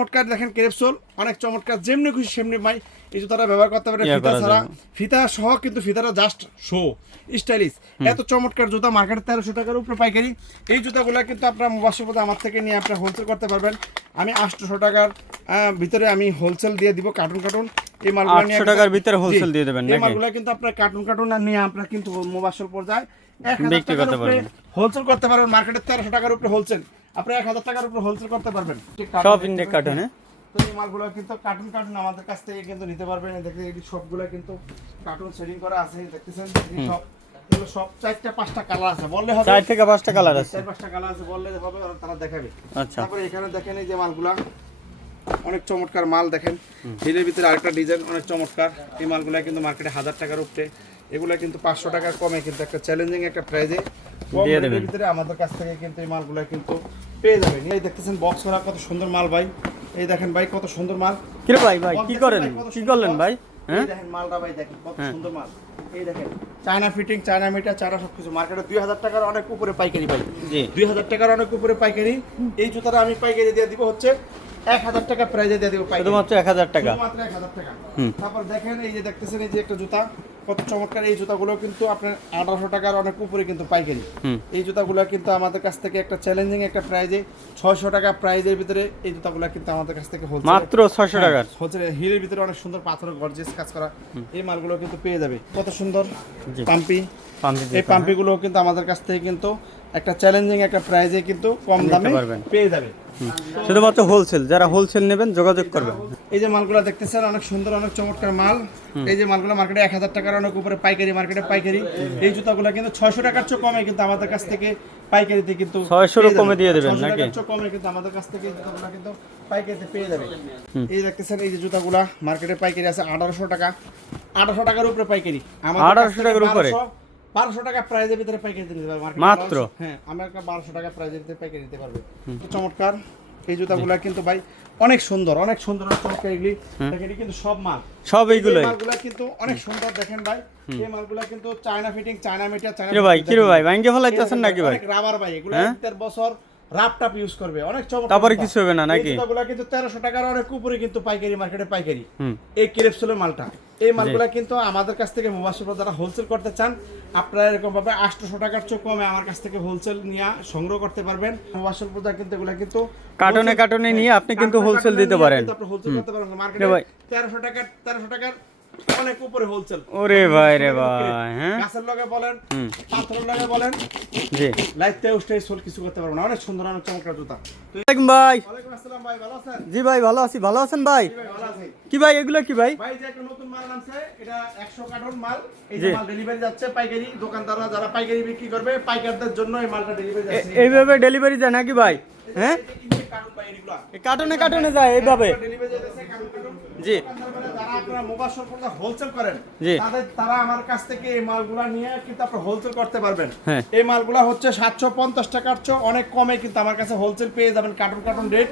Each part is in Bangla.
চমৎকার দেখেন ক্রেপসোল অনেক চমৎকার যেমনি খুশি সেমনি ভাই। এই জুতাটা ব্যবহার করতে পারে ফিতা ছাড়া। ফিতা সহ কিন্তু ফিতাটা জাস্ট শো স্টাইলিশ এত চমৎকার জুতা মার্কেটে তেরোশো টাকার উপরে পাইকারি। এই জুতাগুলো কিন্তু আপনার মোবাইল পথে আমার থেকে নিয়ে আপনার হোলসেল করতে পারবেন। আমি আটশোশো টাকার ভিতরে আমি হোলসেল দিয়ে দিব কার্টুন কার্টুন এই মালগুলো নিয়ে টাকার ভিতরে wholesale দিয়ে দেবেন এই? মালগুলো কিন্তু আপনার কার্টুন কার্টুন আর নিয়ে আপনার কিন্তু মোবাইল পর্যায়ে এক হাজার টাকার হোলসেল করতে পারবেন মার্কেটে তেরোশো টাকার উপরে হোলসেল আপনি এক হাজার টাকার উপর হোলসেল করতে পারবেন। সব দেখতে কার্টুন তো? এই মালগুলো কিন্তু কার্টুন কার্টুন আমাদের কাছ থেকে কিন্তু নিতে পারবেন। দেখেন দেখতে এই সবগুলো কিন্তু কার্টুন শেডিং করা আছে দেখতেছেন? এই সব এগুলো সব চারটা পাঁচটা কালার আছে। বললে হবে চার থেকে পাঁচটা কালার আছে। চার পাঁচটা কালার আছে বললে হবে তারা দেখাবে। আচ্ছা। তারপরে এখানে দেখেন এই যে মালগুলা। অনেক চমৎকার মাল দেখেন। হিলের ভিতরে আরেকটা ডিজাইন অনেক চমৎকার। এই মালগুলা কিন্তু মার্কেটে হাজার টাকার উপরে। এগুলা কিন্তু পাঁচশো টাকার কমে কিন্তু একটা চ্যালেঞ্জিং একটা প্রাইজে। ভিতরে আমাদের কাছ থেকে কিন্তু এই মালগুলা কিন্তু পেয়ে যাবেন। এই দেখতেছেন বক্স করা কত সুন্দর মাল ভাই। এই দেখেন ভাই কত সুন্দর মাল। কিরে ভাই ভাই কি করেন? কি করলেন ভাই? হ্যাঁ? দেখেন মালটা ভাই দেখেন কত। সুন্দর মাল। এই দেখেন China fitting China meter China সবকিছু। মার্কেটে দুই হাজার টাকার অনেক উপরে পাইকারি ভাই। দুই হাজার টাকার অনেক উপরে পাইকারি। এই জুতাটা আমি পাইকারি দিয়ে দিব হচ্ছে এক হাজার টাকা প্রাইজে দিয়ে দিব পাইকারি। শুধুমাত্র এক হাজার টাকা। শুধুমাত্র এক হাজার টাকা। তারপর দেখেন এই যে দেখতেছেন এই যে একটা জুতা কত চমৎকার এই জুতাগুলো কিন্তু আপনার আঠারোশো টাকার অনেক উপরে কিন্তু পাইকারি। এই জুতাগুলো কিন্তু আমাদের কাছ থেকে একটা চ্যালেঞ্জিং একটা প্রাইজে ছয়শো টাকা প্রাইজের ভিতরে এই জুতাগুলো কিন্তু আমাদের কাছ থেকে হোলসেল মাত্র ছয়শো টাকার। হচ্ছে হিলের ভিতরে অনেক সুন্দর পাথর গর্জিয়াস কাজ করা। এই মালগুলো কিন্তু পেয়ে যাবে। কত সুন্দর। পাম্পি। পাম্পি এই পাম্পিগুলো কিন্তু আমাদের কাছ থেকে কিন্তু একটা চ্যালেঞ্জিং একটা প্রাইজে কিন্তু কম দামে পেয়ে যাবে। শুধুমাত্র হোলসেল যারা হোলসেল নেবেন যোগাযোগ করবেন। এই যে মালগুলো দেখতেছেন অনেক সুন্দর অনেক চমৎকার মাল। এই যে মালগুলো মার্কেটে এক হাজার টাকার অনেক উপরে পাইকারি মার্কেটে পাইকারি। এই জুতাগুলো কিন্তু ছয়শো টাকার চেয়ে কমে কিন্তু আমাদের কাছ থেকে পাইকারিতে কিন্তু 600 পেয়ে কমে দিয়ে দেবেন 600 নাকি? কমে কিন্তু আমাদের কাছ থেকে জুতাগুলো কিন্তু পাইকারিতে পেয়ে যাবে। এই দেখতেছেন এই যে জুতাগুলা মার্কেটে পাইকারি আছে আঠারোশো টাকা। আঠারোশো টাকার উপরে পাইকারি। 1800 টাকার উপরে? বারোশো টাকা প্রাইজের ভিতরে প্যাকেজ দিতে পারবে মাত্র? হ্যাঁ আমরা একটা বারোশো টাকা প্রাইজের ভিতরে প্যাকেজ দিতে পারবে। চমৎকার। এই জুতাগুলো কিন্তু ভাই অনেক সুন্দর অনেক সুন্দর চমৎকার এগুলি। দেখেন কিন্তু সব মাল। সব এইগুলো মালগুলো কিন্তু অনেক সুন্দর দেখেন ভাই। এই মালগুলো কিন্তু China fitting China meter China ভাই কিরে ভাই ভাঙ্গে ফলাইতেছেন নাকি ভাই? রাবার ভাই এগুলো হ্যাঁ? দেড় বছর রাপ টাপ ইউজ করবে অনেক চমৎকার তারপরে কিছু হবে না নাকি? জুতাগুলা কিন্তু তেরোশো টাকার অনেক উপরে কিন্তু পাইকারি মার্কেটে পাইকারি। এই ক্রেপসুলের মালটা। এই মালগুলা কিন্তু আমাদের কাছ থেকে মোবাইল যারা হোলসেল করতে চান আপনারা এরকম ভাবে আটশোশো টাকার চেয়ে কমে আমার কাছ থেকে হোলসেল নিয়ে সংগ্রহ করতে পারবেন। মোবাইল প্রোডাক্ট কিন্তু এগুলা কিন্তু কার্টুনে কার্টুনে নিয়ে আপনি কিন্তু কার্টুনে wholesale কার্টুনে দিতে পারেন। কিন্তু আপনি wholesale করতে পারবেন। মার্কেটে রে ভাই। তেরোশো টাকার তেরোশো টাকার অনেক উপরে হোলসেল ওরে ভাই রে ভাই হ্যাঁ? গাছের লগে বলেন পাথরের লগে বলেন জি। লাইফতে উঠে সোল কিছু করতে পারব না। অনেক সুন্দর অনেক চমৎকার জুতা। ওয়ালাইকুম ভাই। ওয়ালাইকুম আসসালাম ভাই ভালো আছেন? জি ভাই ভালো আছি ভালো আছেন ভাই? কি ভাই এগুলো কি ভাই? ভাই যে একটা নতুন মাল আনছে এটা 100 কার্টন মাল। এই যে মাল ডেলিভারি যাচ্ছে পাইকারি দোকানদাররা যারা পাইকারি বিক্রি করবে পাইকারদের জন্য এই মালটা ডেলিভারি যাচ্ছে। এইভাবে ডেলিভারি যায় নাকি ভাই? হ্যাঁ? কার্টন কার্টুনে কার্টুনে যায় এইভাবে। ডেলিভারি যাচ্ছে কার্টন কার্টন। জি। দোকানদাররা যারা আপনারা মোবাইল সম্পর্কে হোলসেল করেন তাদের তারা আমার কাছ থেকে এই মালগুলা নিয়ে কিন্তু আপনি হোলসেল করতে পারবেন। হ্যাঁ। এই মালগুলা হচ্ছে 750 টাকার চেয়ে অনেক কমে কিন্তু আমার কাছে হোলসেল পেয়ে যাবেন কার্টুন কার্টুন রেট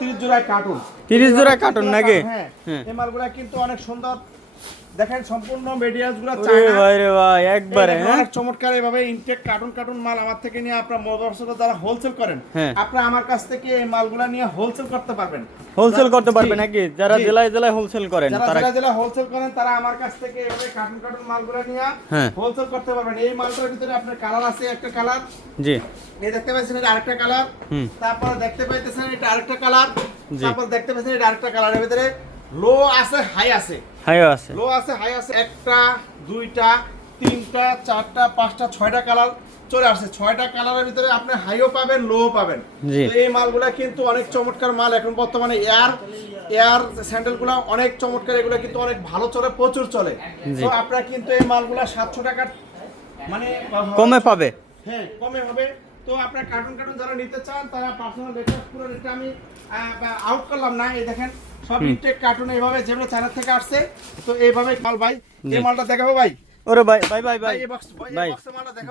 30 জোড়ায় কার্টন 30 জোড়া কার্টুন নাকি? হ্যাঁ। হ্যাঁ। এই মালগুলা কিন্তু অনেক সুন্দর। দেখেন সম্পূর্ণ মেটেরিয়ালসগুলো চায়না। ভাই রে ভাই একবারে হ্যাঁ? অনেক চমৎকার এইভাবে ইনটেক কার্টুন কার্টুন মাল আমার থেকে নিয়ে আপনার মোবাইল যারা হোলসেল করেন হ্যাঁ। আপনারা আমার কাছ থেকে এই মালগুলা নিয়ে হোলসেল করতে পারবেন। হোলসেল করতে জি, পারবে নাকি যারা জেলায় জেলায় হোলসেল করেন তারা জেলা জেলা হোলসেল করেন তারা আমার কাছ থেকে এইভাবে কার্টুন কার্টুন মালগুলা নিয়ে হ্যাঁ। হোলসেল করতে পারবেন। এই মালটার ভিতরে আপনার কালার আছে একটা কালার জি। এই দেখতে পাচ্ছেন এটা আরেকটা কালার হুম। তারপরে দেখতে পাইতেছেন এটা আরেকটা কালার। তারপর দেখতে পাচ্ছেন এটা আরেকটা কালারের ভিতরে। লো আছে হাই আছে। হাইও আছে। লো আছে হাই আছে একটা দুইটা তিনটা চারটা পাঁচটা ছয়টা কালার চলে আসছে। ছয়টা কালারের ভিতরে আপনি হাইও পাবেন লোও পাবেন। তো এই মালগুলা কিন্তু অনেক চমৎকার মাল। এখন বর্তমানে এয়ার এয়ার স্যান্ডেলগুলো অনেক চমৎকার এগুলো কিন্তু অনেক ভালো চলে প্রচুর চলে। তো আপনারা কিন্তু এই মালগুলা সাতশো টাকার মানে কমে পাবে। হ্যাঁ কমে হবে। তো আপনার কার্টুন কার্টুন যারা নিতে চান তারা পার্সোনাল রেচার্জ পুরো রেটটা আমি আউট করলাম না এই দেখেন সব ইনটেক কার্টুন এইভাবে যেগুলো চায়না থেকে আসছে তো এইভাবে মাল ভাই এই মালটা দেখাবো ভাই? ওরে ভাই ভাই ভাই ভাই। ভাই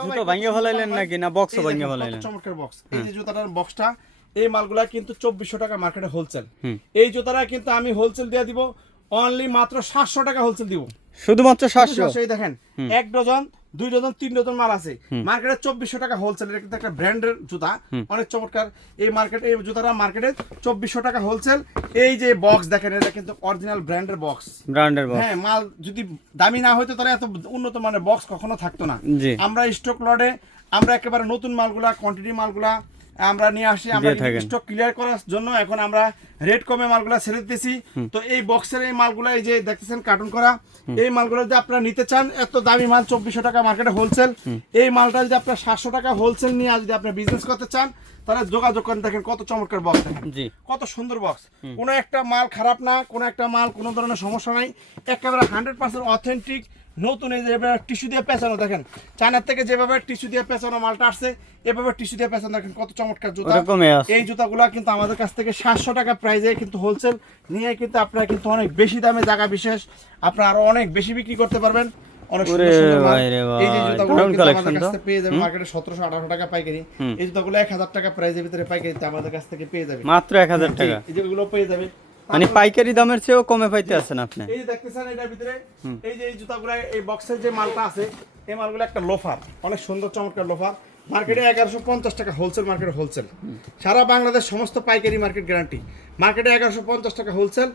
জুতো ভাঙিয়ে ফেলাইলেন নাকি? না বক্সও এই ভাঙিয়ে ফেলাইলেন? চমৎকার বক্স এই যে জুতাটার বক্সটা এই মালগুলা কিন্তু চব্বিশশো টাকা মার্কেটে হোলসেল এই জুতাটা কিন্তু আমি হোলসেল দিয়ে দিব অনলি মাত্র সাতশো টাকা হোলসেল দিব। শুধুমাত্র সাতশো? দেখেন এক ডজন দুই ডজন তিন ডজন মাল আছে। মার্কেটে চব্বিশশো টাকা হোলসেল এটা কিন্তু একটা ব্র্যান্ডের জুতা। অনেক চমৎকার। এই মার্কেট এই জুতাটা মার্কেটে চব্বিশশো টাকা হোলসেল এই যে বক্স দেখেন এটা কিন্তু অরিজিনাল ব্র্যান্ডের বক্স ব্র্যান্ডের বক্স হ্যাঁ মাল যদি দামি না হইতো তাহলে এত উন্নত মানের বক্স কখনো থাকতো না। আমরা স্টক লটে আমরা একেবারে নতুন মালগুলা কোয়ান্টিটি মালগুলা আমরা নিয়ে আসি আমরা স্টক ক্লিয়ার করার জন্য এখন আমরা রেট কমে মালগুলা ছেড়ে দিতেছি। তো এই বক্সের এই মালগুলা এই যে দেখতেছেন কার্টুন করা এই মালগুলো যদি আপনারা নিতে চান এত দামি মাল চব্বিশশো টাকা মার্কেটে হোলসেল এই মালটা যদি আপনার সাতশো টাকা হোলসেল নিয়ে যদি আপনি বিজনেস করতে চান তাহলে যোগাযোগ করেন দেখেন কত চমৎকার বক্স দেখেন। জি। কত সুন্দর বক্স কোনো একটা মাল খারাপ না কোনো একটা মাল কোনো ধরনের সমস্যা নাই। একেবারে হান্ড্রেড পার্সেন্ট অথেন্টিক নতুন এই যে টিস্যু দিয়ে পেঁচানো দেখেন চায়নার থেকে যেভাবে টিস্যু দিয়ে পেঁচানো মালটা আসছে এভাবে টিস্যু দিয়ে পেঁচানো দেখেন কত চমৎকার জুতা। এই জুতাগুলো কিন্তু আমাদের কাছ থেকে সাতশো টাকা প্রাইজে কিন্তু হোলসেল নিয়ে কিন্তু আপনারা কিন্তু অনেক বেশি দামে জায়গা বিশেষ আপনারা আরও অনেক বেশি বিক্রি করতে পারবেন। অনেক সুন্দর ওরে সুন্দর মাল। ভাই রে এই যে জুতাগুলো আমাদের কাছ থেকে পেয়ে যাবে মার্কেটে সতেরোশো আঠারোশো টাকা পাইকারি। এই জুতাগুলো এক হাজার টাকা প্রাইজের ভিতরে পাইকারিতে আমাদের কাছ থেকে পেয়ে যাবে মাত্র এক হাজার টাকা। এই যেগুলো পেয়ে যাবে মানে পাইকারি দামের চেয়েও কমে পাইতে আছেন আপনি। এই যে দেখতেছেন এটার ভিতরে এই যে এই জুতাগুলা এই বক্সের যে মালটা আছে এই মালগুলো একটা লোফার অনেক সুন্দর চমৎকার লোফার মার্কেটে এগারোশো পঞ্চাশ টাকা হোলসেল মার্কেট হোলসেল সারা বাংলাদেশ সমস্ত পাইকারি মার্কেট গ্যারান্টি মার্কেটে এগারোশো পঞ্চাশ টাকা হোলসেল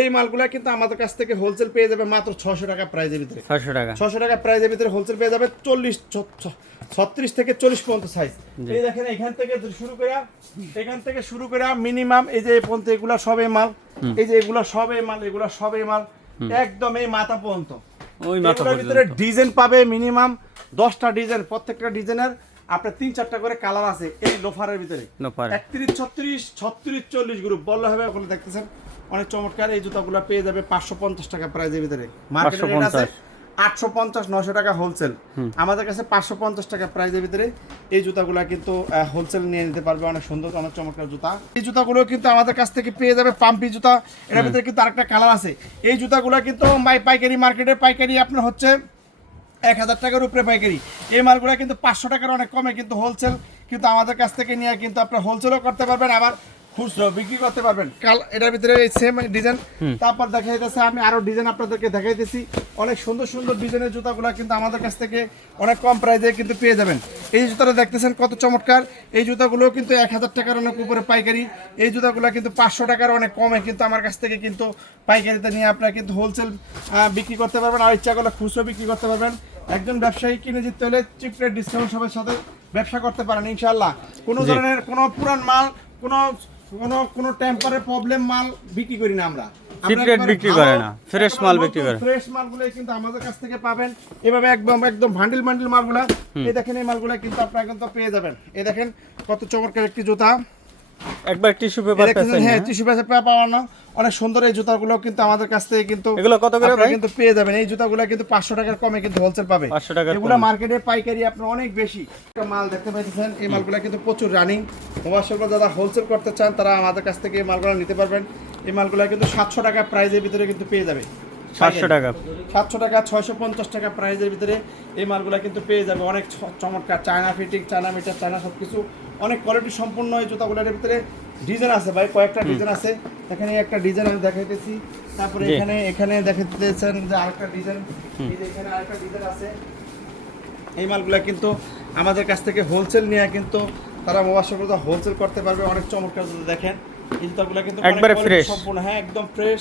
এই মালগুলো কিন্তু আমাদের কাছ থেকে হোলসেল পেয়ে যাবে মাত্র ছশো টাকা প্রাইজের ভিতরে। ছয়শো টাকা। ছশো টাকা প্রাইজের ভিতরে হোলসেল পেয়ে যাবে চল্লিশ ছত্রিশ থেকে চল্লিশ পর্যন্ত সাইজ এই দেখেন এখান থেকে শুরু করে এখান থেকে শুরু করে মিনিমাম এই যে এই পর্যন্ত এগুলা সব মাল। এই যে এগুলা সব মাল এগুলা সব মাল। একদম এই মাথা পর্যন্ত। ওই মাথা এগুলোর ভিতরে ডিজাইন পাবে মিনিমাম দশটা ডিজাইন প্রত্যেকটা ডিজাইনের আপনার তিন চারটা করে কালার আছে এই লোফারের ভিতরে। একত্রিশ ছত্রিশ ছত্রিশ চল্লিশ গ্রুপ বললে হবে ওগুলো দেখতেছেন? অনেক চমৎকার এই জুতাগুলো পেয়ে যাবে পাঁচশো পঞ্চাশ টাকা প্রাইজের ভিতরে। মার্কেটে রেট আছে আটশো পঞ্চাশ নশো টাকা হোলসেল আমাদের কাছে পাঁচশো পঞ্চাশ টাকা প্রাইজের ভিতরে এই জুতাগুলো কিন্তু হোলসেল নিয়ে নিতে পারবে অনেক সুন্দর অনেক চমৎকার জুতা। এই জুতাগুলো কিন্তু আমাদের কাছ থেকে পেয়ে যাবে পাম্পি জুতা। এর ভিতরে কিন্তু আরেকটা কালার আছে। এই জুতাগুলো কিন্তু পাইকারি মার্কেটে পাইকারি আপনার হচ্ছে এক হাজার টাকার উপরে পাইকারি। এই মালগুলো কিন্তু পাঁচশো টাকার অনেক কমে কিন্তু হোলসেল কিন্তু আমাদের কাছ থেকে নিয়ে কিন্তু আপনার হোলসেলও করতে পারবেন। আবার খুচরো বিক্রি করতে পারবেন। কাল এটার ভিতরে সেম ডিজাইন তারপর দেখা যাচ্ছে আমি আরও ডিজাইন আপনাদেরকে দেখাইতেছি। অনেক সুন্দর সুন্দর ডিজাইনের জুতাগুলো কিন্তু আমাদের কাছ থেকে অনেক কম প্রাইসে কিন্তু পেয়ে যাবেন। এই জুতাটা দেখতেছেন কত চমৎকার। এই জুতাগুলো কিন্তু এক হাজার টাকার অনেক উপরে পাইকারি। এই জুতাগুলো কিন্তু পাঁচশো টাকার অনেক কমে কিন্তু আমার কাছ থেকে কিন্তু পাইকারিতে নিয়ে আপনারা কিন্তু হোলসেল বিক্রি করতে পারবেন। আর ইচ্ছা করলে খুচরো বিক্রি করতে পারবেন। একজন ব্যবসায়ী কিনে জিততে হলে চিপ রেট ডিসকাউন্ট সবার সাথে ব্যবসা করতে পারেন ইনশাল্লাহ কোনো ধরনের কোনো পুরান মাল কোনো কোনো কোনো টেম্পারের প্রবলেম মাল বিক্রি করি না আমরা। বিক্রি করে না, ফ্রেশ মাল বিক্রি করে। ফ্রেশ মালগুলো কিন্তু আমাদের কাছ থেকে পাবেন। এভাবে একদম একদম ভান্ডিল ভান্ডিল মালগুলা। এই দেখেন এই মালগুলা কিন্তু আপনারা কিন্তু পেয়ে যাবেন। এই দেখেন কত চমৎকার একটি জুতা। একবার টিস্যু পেপার পেছেন হ্যাঁ টিস্যু পেপার পাওয়ানো অনেক সুন্দর এই জুতাগুলো কিন্তু আমাদের কাছ থেকে কিন্তু এগুলো কত করে ভাই? কিন্তু পেয়ে যাবেন। এই জুতাগুলো কিন্তু পাঁচশো টাকার কমে কিন্তু হোলসেল পাবে। 500 টাকার এগুলো মার্কেটে পাইকারি আপনার অনেক বেশি। একটা মাল দেখতে পাইতেছেন এই মালগুলো কিন্তু প্রচুর রানিং মোবাইল যারা হোলসেল করতে চান তারা আমাদের কাছ থেকে এই মালগুলো নিতে পারবেন। এই মালগুলো কিন্তু সাতশো টাকা প্রাইজের ভিতরে কিন্তু পেয়ে যাবে। সাতশো টাকা। সাতশো টাকা ছয়শো পঞ্চাশ টাকা প্রাইজের ভিতরে এই মালগুলো কিন্তু পেয়ে যাবে। অনেক চমৎকার। China fitting China meter China সব কিছু অনেক কোয়ালিটি সম্পূর্ণ এই জুতাগুলোর ভিতরে ডিজাইন আছে ভাই কয়েকটা ডিজাইন আছে। এখানে একটা ডিজাইন আমি দেখাইতেছি। তারপরে এখানে এখানে দেখাইতেছেন যে আরেকটা ডিজাইন এই যে এখানে আরেকটা ডিজাইন আছে। এই মালগুলা কিন্তু আমাদের কাছ থেকে হোলসেল নিয়ে কিন্তু তারা শপে হোলসেল করতে পারবে। অনেক চমৎকার দেখেন। এই জুতাগুলো কিন্তু একবারে quality সম্পূর্ণ। হ্যাঁ একদম ফ্রেশ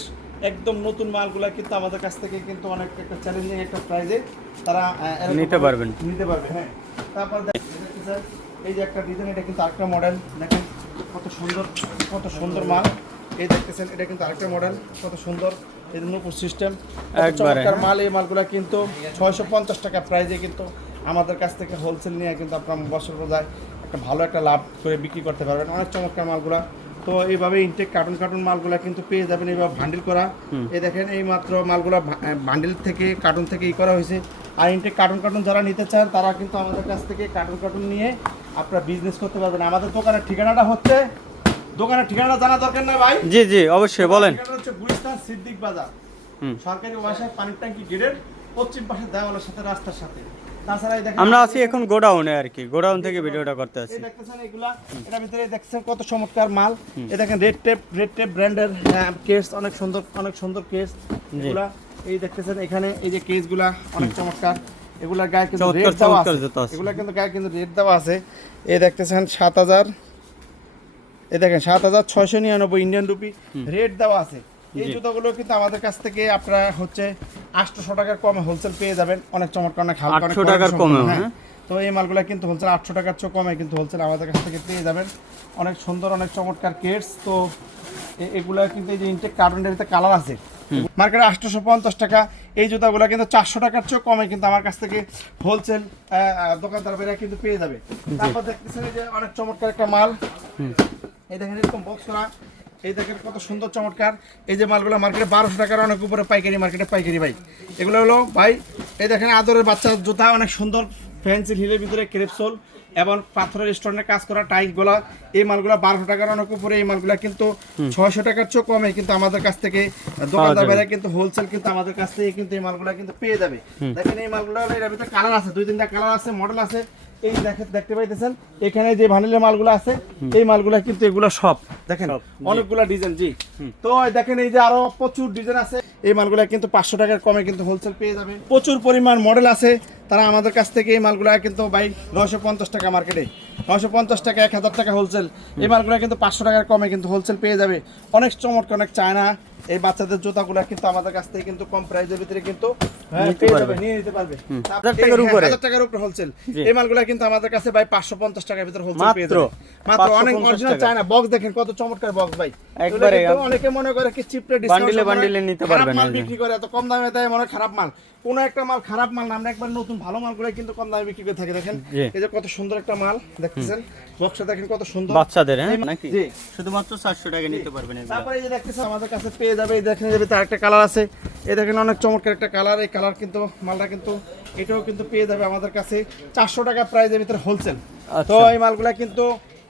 একদম নতুন মালগুলা কিন্তু আমাদের কাছ থেকে কিন্তু অনেক একটা চ্যালেঞ্জিং একটা প্রাইজে তারা নিতে পারবেন। নিতে পারবে হ্যাঁ। তারপর দেখেন দেখতেছেন, এই যে একটা ডিজাইন এটা কিন্তু আরেকটা মডেল দেখেন কত সুন্দর কত সুন্দর মাল। এই দেখতেছেন এটা কিন্তু আরেকটা মডেল কত সুন্দর। এই নতুন সিস্টেম একবারে, চমৎকার। মাল এই মালগুলা কিন্তু ছয়শো পঞ্চাশ টাকা প্রাইজে কিন্তু আমাদের কাছ থেকে হোলসেল নিয়ে কিন্তু আপনার বছর বোঝায় একটা ভালো একটা লাভ করে বিক্রি করতে পারবেন। অনেক চমৎকার মালগুলা। তো এইভাবে ইনটেক কার্টুন কার্টুন মালগুলা কিন্তু পেয়ে যাবেন এইভাবে ভান্ডিল করা। এই দেখেন এই মাত্র মালগুলা বান্ডিল থেকে কার্টুন থেকে ই করা হয়েছে। আর ইনটেক কার্টুন কার্টুন যারা নিতে চান তারা কিন্তু আমাদের কাছ থেকে কার্টুন কার্টুন নিয়ে আপনারা বিজনেস করতে পারবেন। আমাদের দোকানের ঠিকানাটা হচ্ছে দোকানের ঠিকানাটা জানা দরকার না ভাই? জি জি অবশ্যই বলেন। ঠিকানা হচ্ছে গুলিস্তান সিদ্দিক বাজার। সরকারি ওয়াসায় পানির ট্যাঙ্কি গেটের পশ্চিম পাশে দেওয়ালের সাথে রাস্তার সাথে। তাছাড়া এই দেখেন আমরা আছি এখন গোডাউনে আর কি। গোডাউন থেকে ভিডিওটা করতে আছি। এই দেখতেছেন এগুলা। এটার ভিতরে দেখছেন কত চমৎকার মাল। এই দেখেন রেড টেপ রেড টেপ ব্র্যান্ডের কেস অনেক সুন্দর অনেক সুন্দর কেস এগুলা এই দেখতেছেন এখানে এই যে কেসগুলা অনেক চমৎকার। এগুলার গায়ে কিন্তু রেট দেওয়া আছে। এগুলা কিন্তু গায়ে কিন্তু রেট দেওয়া আছে। এই দেখতেছেন সাত হাজার। এই দেখেন সাত হাজার ছয়শো নিরানব্বই ইন্ডিয়ান রুপি রেট দেওয়া আছে। এই জুতাগুলো কিন্তু আমাদের কাছ থেকে আপনারা হচ্ছে আটশোশো টাকার কমে হোলসেল পেয়ে যাবেন। অনেক চমৎকার অনেক হালকা 800 টাকার কমে, হ্যাঁ? তো এই মালগুলো কিন্তু হোলসেল আটশো টাকার চেয়ে কমে কিন্তু হোলসেল আমাদের কাছ থেকে পেয়ে যাবেন। অনেক সুন্দর অনেক চমৎকার কেটস তো এ- এগুলা কিন্তু এই যে ইনটেক ভিতরে কালার আছে। মার্কেটে আটশোশো পঞ্চাশ টাকা। এই জুতাগুলো কিন্তু চারশো টাকার চেয়েও কমে কিন্তু আমার কাছ থেকে হোলসেল দোকানদার ভাইরা কিন্তু পেয়ে যাবে। তারপর দেখতেছেন যে অনেক চমৎকার একটা মাল। এই দেখেন এরকম বক্স করা। এই দেখেন কত সুন্দর চমৎকার। এই যে মালগুলো মার্কেটে বারোশো টাকার অনেক উপরে পাইকারি মার্কেটে পাইকারি ভাই। এগুলো হলো ভাই এই দেখেন আদরের বাচ্চার জুতা অনেক সুন্দর ফ্যান্সি হিলের ভিতরে ক্রেপসোল এবং পাথরের স্টোনের কাজ করা টাইলগুলা এই মালগুলা বারোশো টাকার অনেক উপরে এই মালগুলা কিন্তু ছয়শো টাকার চেয়ে কমে কিন্তু আমাদের কাছ থেকে দোকানদার। ভাইরা কিন্তু হোলসেল কিন্তু আমাদের কাছ থেকে কিন্তু এই মালগুলা কিন্তু পেয়ে যাবে। দেখেন এই মালগুলা এর ভিতরে কালার আছে দুই তিনটা কালার আছে মডেল আছে। এই দেখেন দেখতে পাইতেছেন? এখানে যে ভানিলের মালগুলো আছে এই মালগুলো কিন্তু এগুলো সব। দেখেন। অনেকগুলা ডিজাইন জি। তো দেখেন এই যে আরও প্রচুর ডিজাইন আছে এই মালগুলা কিন্তু পাঁচশো টাকার কমে কিন্তু হোলসেল পেয়ে যাবে। প্রচুর পরিমাণ মডেল আছে তারা আমাদের কাছ থেকে এই মালগুলা কিন্তু ভাই নয়শো পঞ্চাশ টাকা মার্কেটে নয়শো পঞ্চাশ টাকা এক হাজার টাকা হোলসেল এই মালগুলা কিন্তু পাঁচশো টাকার কমে কিন্তু হোলসেল পেয়ে যাবে। অনেক চমৎকার অনেক চায়না এই বাচ্চাদের জুতাগুলা কিন্তু আমাদের কাছ থেকে কিন্তু কম প্রাইসের ভিতরে কিন্তু হ্যাঁ, নিয়ে নিতে পারবে। টাকার হ্যাঁ, উপরে? টাকার উপরে হোলসেল এই মালগুলা কিন্তু আমাদের কাছে ভাই পাঁচশো পঞ্চাশ টাকার ভিতরে হোলসেল পেয়ে যাবে। মাত্র অনেক অরিজিনাল চায়না বক্স দেখেন কত চমৎকার বক্স ভাই। একবারে কিন্তু অনেকে মনে করে কি চিপ রেট বান্ডিলে বান্ডিলে নিতে পারবেন মাল বিক্রি করে এত কম দামে দেয় মনে হয় খারাপ মাল। কোন একটা মাল খারাপ মাল না আমরা একবার নতুন ভালো মালগুলো কিন্তু কম দামে বিক্রি করে থাকি দেখেন? এই যে কত সুন্দর একটা মাল দেখতেছেন? বক্সটা দেখেন কত সুন্দর। বাচ্চাদের হ্যাঁ? নাকি? জি। শুধুমাত্র চারশো টাকা নিতে পারবেন তারপরে এই যে দেখতেছেন আমাদের কাছে পেয়ে যাবে। এই দেখেন এর ভিতরে আরেকটা কালার আছে। এই দেখেন অনেক চমৎকার একটা কালার এই কালার কিন্তু মালটা কিন্তু এটাও কিন্তু পেয়ে যাবে আমাদের কাছে। চারশো টাকা প্রাইজের ভিতরে হোলসেল আচ্ছা। তো এই মালগুলা কিন্তু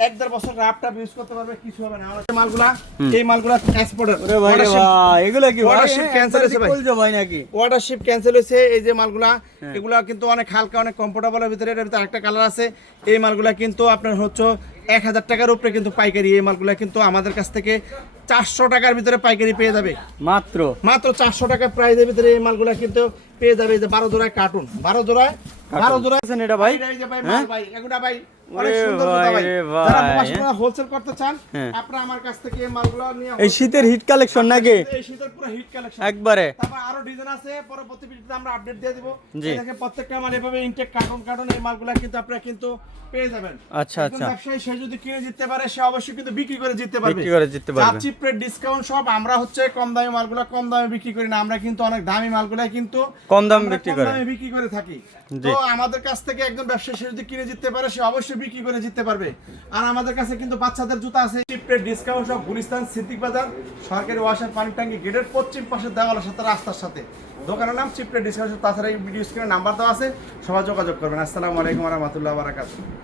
এক দেড় বছর রাফটা ইউজ করতে পারবে কিছু হবে না। আমাদের মালগুলা এই মালগুলা এক্সপোর্টার ওরে ভাই ভাই এগুলো কি ভাই? Watership হয়েছে ভাই। কলজা ভাই নাকি? ওয়াটারশিপ ক্যান্সেল হয়েছে এই যে মালগুলা। এগুলা কিন্তু অনেক হালকা অনেক কমফোর্টেবলের ভিতরে এর ভিতরে আরেকটা কালার আছে। এই মালগুলা কিন্তু আপনার হচ্ছে এক হাজার টাকার উপরে কিন্তু পাইকারি এই মালগুলা কিন্তু আমাদের কাছ থেকে চারশো টাকার ভিতরে পাইকারি পেয়ে যাবে। মাত্র? মাত্র চারশো টাকা প্রাইজের ভিতরে এই মালগুলা কিন্তু পেয়ে যাবে এই যে বারো জোড়ায় কার্টুন বারো জোড়ায় বারো জোড়ায় এটা ভাই? হ্যাঁ? ভাই এগুলা ভাই অনেক ওরে সুন্দর জুতা ভাই যারা ভাই, হ্যাঁ। হোলসেল করতে চান। আপনারা আমার কাছ থেকে এই মালগুলো নিয়ে এই শীতের হিট কালেকশন নাকি? এই শীতের পুরো হিট কালেকশন একবারে। তারপর আরও ডিজাইন আছে পরবর্তী ভিডিওতে আমরা আপডেট দিয়ে দিব। দেখেন প্রত্যেকটা মাল এভাবে ইনটেক কার্টন কার্টন এই মালগুলা কিন্তু আপনারা কিন্তু পেয়ে যাবেন। আচ্ছা, আচ্ছা। ব্যবসায়ী সে যদি কিনে জিততে পারে সে অবশ্যই কিন্তু বিক্রি করে জিততে পারবে। বিক্রি করে জিততে পারবে। চিপ রেট ডিসকাউন্ট সব আমরা হচ্ছে কম দামি মালগুলা কম দামে বিক্রি করি না। আমরা কিন্তু অনেক দামি মালগুলা কিন্তু কম দামে বিক্রি করে। দামে বিক্রি করে থাকি। তো আমাদের কাছ থেকে একজন ব্যবসায়ী সে যদি কিনে জিততে পারে সে অবশ্যই বিক্রি করে জিততে পারবে। আর আমাদের কাছে কিন্তু বাচ্চাদের জুতা আছে। চিপ ডিসকাউন্ট সব গুলিস্তান, সিদ্দিক বাজার, সরকারি ওয়াশার পানি ট্যাঙ্কি গেটের পশ্চিম পাশে দেওয়ালের সাথে রাস্তার সাথে। দোকানের নাম চিপ ডিসকাউন্ট তাছাড়া এই ভিডিও স্ক্রিনে নাম্বার দেওয়া আছে। সবাই যোগাযোগ করবেন। আসসালামু আলাইকুম রহমতুল্লাহ বারাকাতুহ।